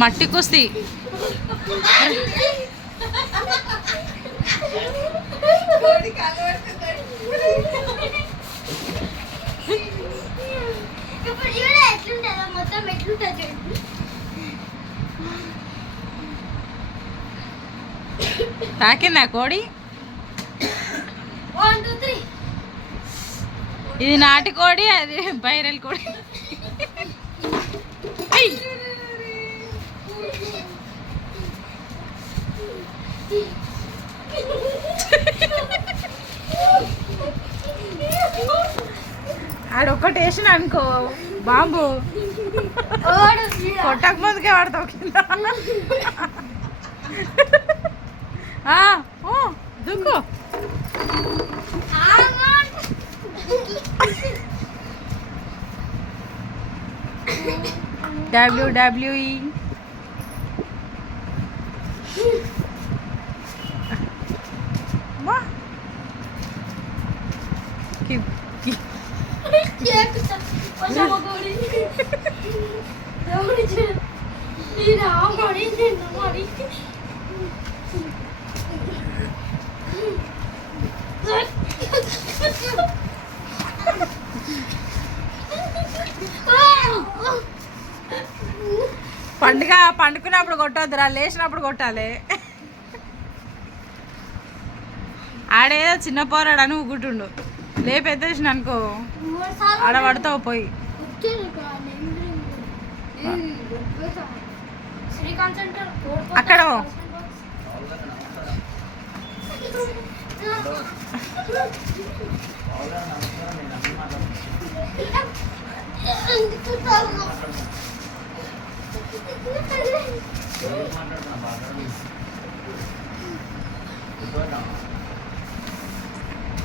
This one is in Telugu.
మట్టి కుస్తీ తాకిందా కోడి? ఇది నాటి కోడి అది బైరల్ కోడి. ఆడొక్కటి వేసిన అనుకో బాంబు. కొట్టక ముందుకే వాడతావు కింద. ఆ, ఓ, దుంకు డబ్ల్యూడబ్ల్యూఈ పండుగ పండుకున్నప్పుడు కొట్టొద్దురా లేచినప్పుడు కొట్టాలి. ఆడేదో చిన్న పోరాడని అని ఊగుతుండు లేపెత్తేసిన అనుకో ఆడ పడతావు పోయి. శ్రీకాంత్ సెంటర్